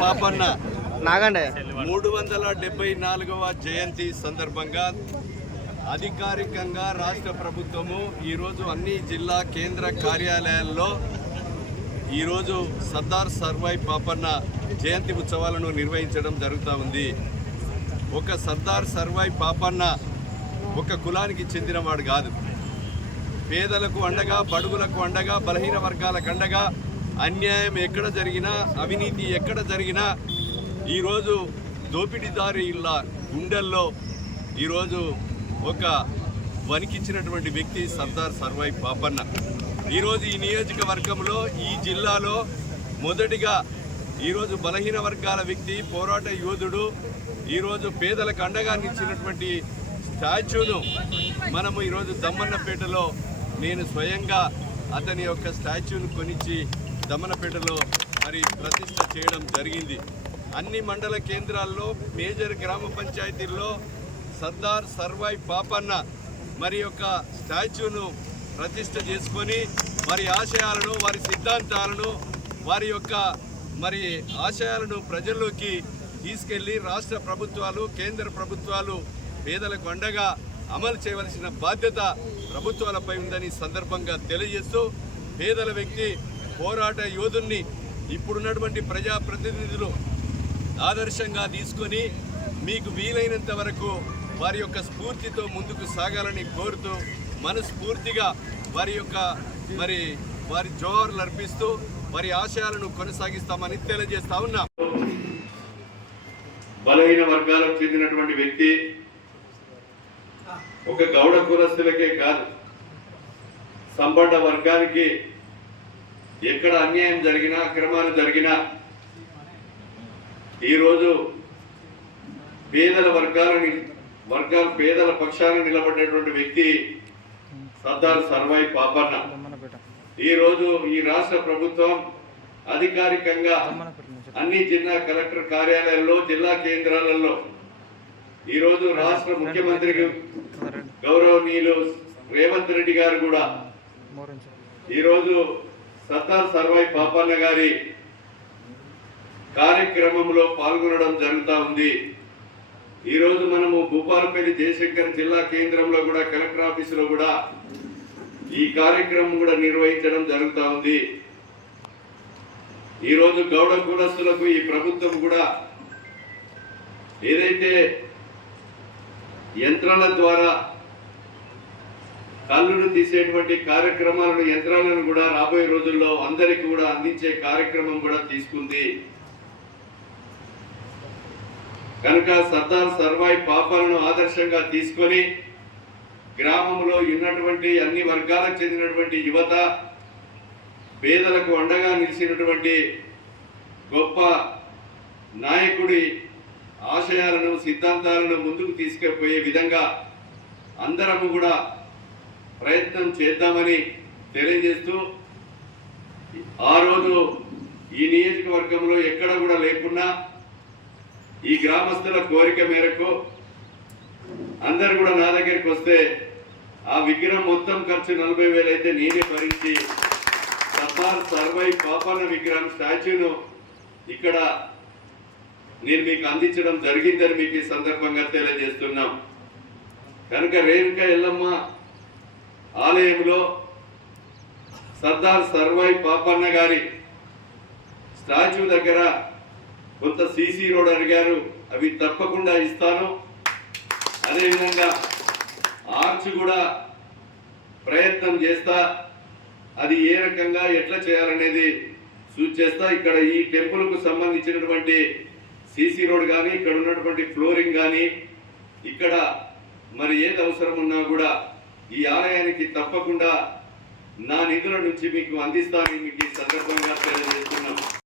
పాపన్న 374వ జయంతి సందర్భంగా అధికారికంగా రాష్ట్ర ప్రభుత్వము ఈరోజు అన్ని జిల్లా కేంద్ర కార్యాలయాల్లో ఈరోజు సర్దార్ సర్వాయి పాపన్న జయంతి ఉత్సవాలను నిర్వహించడం జరుగుతూ ఉంది. ఒక సర్దార్ సర్వాయి పాపన్న ఒక కులానికి చెందినవాడు కాదు. పేదలకు అండగా, బడుగులకు అండగా, బలహీన వర్గాలకు అండగా, అన్యాయం ఎక్కడ జరిగినా, అవినీతి ఎక్కడ జరిగినా ఈరోజు దోపిడీదారుల గుండెల్లో ఈరోజు ఒక వణికిచ్చినటువంటి వ్యక్తి సర్దార్ సర్వాయి పాపన్న. ఈరోజు ఈ నియోజకవర్గంలో, ఈ జిల్లాలో మొదటిగా ఈరోజు బలహీన వర్గాల వ్యక్తి, పోరాట యోధుడు, ఈరోజు పేదలకు అండగా నిలిచినటువంటి స్టాచ్యూను మనము ఈరోజు దమ్మన్నపేటలో నేను స్వయంగా అతని యొక్క స్టాచ్యూను కొనిచ్చి దమ్మన్నపేటలో మరి ప్రతిష్ట చేయడం జరిగింది. అన్ని మండల కేంద్రాల్లో, మేజర్ గ్రామ పంచాయతీల్లో సర్దార్ సర్వాయి పాపన్న మరి యొక్క స్టాచ్యూను ప్రతిష్ట చేసుకొని వారి ఆశయాలను, వారి సిద్ధాంతాలను, వారి యొక్క మరి ఆశయాలను ప్రజల్లోకి తీసుకెళ్లి రాష్ట్ర ప్రభుత్వాలు, కేంద్ర ప్రభుత్వాలు పేదలకు అండగా అమలు చేయవలసిన బాధ్యత ప్రభుత్వాలపై ఉందని సందర్భంగా తెలియజేస్తూ, పేదల వ్యక్తి, పోరాట యోధుల్ని ఇప్పుడున్నటువంటి ప్రజాప్రతినిధులు ఆదర్శంగా తీసుకొని మీకు వీలైనంత వరకు వారి యొక్క స్ఫూర్తితో ముందుకు సాగాలని కోరుతూ మనస్ఫూర్తిగా వారి యొక్క వారి జోహార్లు అర్పిస్తూ వారి ఆశయాలను కొనసాగిస్తామని తెలియజేస్తా ఉన్నాం. బలహీన వర్గాలకు చెందినటువంటి వ్యక్తి ఒక గౌడ కులస్తులకే కాదు, సంపన్న వర్గానికి ఎక్కడ అన్యాయం జరిగినా, అక్రమాలు జరిగినా ఈరోజు పేదల పేదల పక్షాన నిలబడినటువంటి వ్యక్తి సర్దార్ సర్వాయి పాపన్న. ఈరోజు ఈ రాష్ట్ర ప్రభుత్వం అధికారికంగా అన్ని జిల్లా కలెక్టర్ కార్యాలయాల్లో, జిల్లా కేంద్రాలలో ఈరోజు రాష్ట్ర ముఖ్యమంత్రి గౌరవనీయులు రేవంత్ రెడ్డి గారు కూడా ఈరోజు సర్దార్ సర్వాయి పాపన్న గారి కార్యక్రమంలో పాల్గొనడం జరుగుతూ ఉంది. ఈరోజు మనము భూపాలపల్లి జయశంకర్ జిల్లా కేంద్రంలో కూడా, కలెక్టర్ ఆఫీసులో కూడా ఈ కార్యక్రమం కూడా నిర్వహించడం జరుగుతూ ఉంది. ఈరోజు గౌడ కులస్తులకు ఈ ప్రభుత్వం కూడా ఏదైతే యంత్రాల ద్వారా కళ్ళును తీసేటువంటి కార్యక్రమాలను, యంత్రాలను కూడా రాబోయే రోజుల్లో అందరికీ కూడా అందించే కార్యక్రమం కూడా తీసుకుంది. కనుక సర్దార్ సర్వాయి పాపలను ఆదర్శంగా తీసుకొని గ్రామంలో ఉన్నటువంటి అన్ని వర్గాలకు చెందినటువంటి యువత, పేదలకు అండగా నిలిచినటువంటి గొప్ప నాయకుడి ఆశయాలను, సిద్ధాంతాలను ముందుకు తీసుకుపోయే విధంగా అందరము కూడా ప్రయత్నం చేద్దామని తెలియజేస్తూ, ఆ రోజు ఈ నియోజకవర్గంలో ఎక్కడ కూడా లేకున్నా ఈ గ్రామస్తుల కోరిక మేరకు అందరు కూడా నా దగ్గరికి వస్తే ఆ విగ్రహం మొత్తం ఖర్చు 40,000 అయితే నేనే భరించి సర్దార్ సర్వాయి పాపన్న విగ్రహం స్టాచ్యూను ఇక్కడ నేను మీకు అందించడం జరిగిందని మీకు ఈ సందర్భంగా తెలియజేస్తున్నాం. కనుక రేణుక ఎల్లమ్మ ఆలయంలో సర్దార్ సర్వాయి పాపన్న గారి స్టాచ్యూ దగ్గర కొంత సీసీ రోడ్ అడిగారు, అవి తప్పకుండా ఇస్తాను. అదేవిధంగా ఆర్చ్ కూడా ప్రయత్నం చేస్తా, అది ఏ రకంగా ఎట్లా చేయాలనేది సూచిస్తా. ఇక్కడ ఈ టెంపుల్కు సంబంధించినటువంటి సీసీ రోడ్ కానీ, ఇక్కడ ఉన్నటువంటి ఫ్లోరింగ్ కానీ, ఇక్కడ మరి ఏది అవసరం ఉన్నా కూడా ఈ ఆలయానికి తప్పకుండా నా నిధుల నుంచి మీకు అందిస్తానని మీకు ఈ సందర్భంగా తెలియజేస్తున్నాం.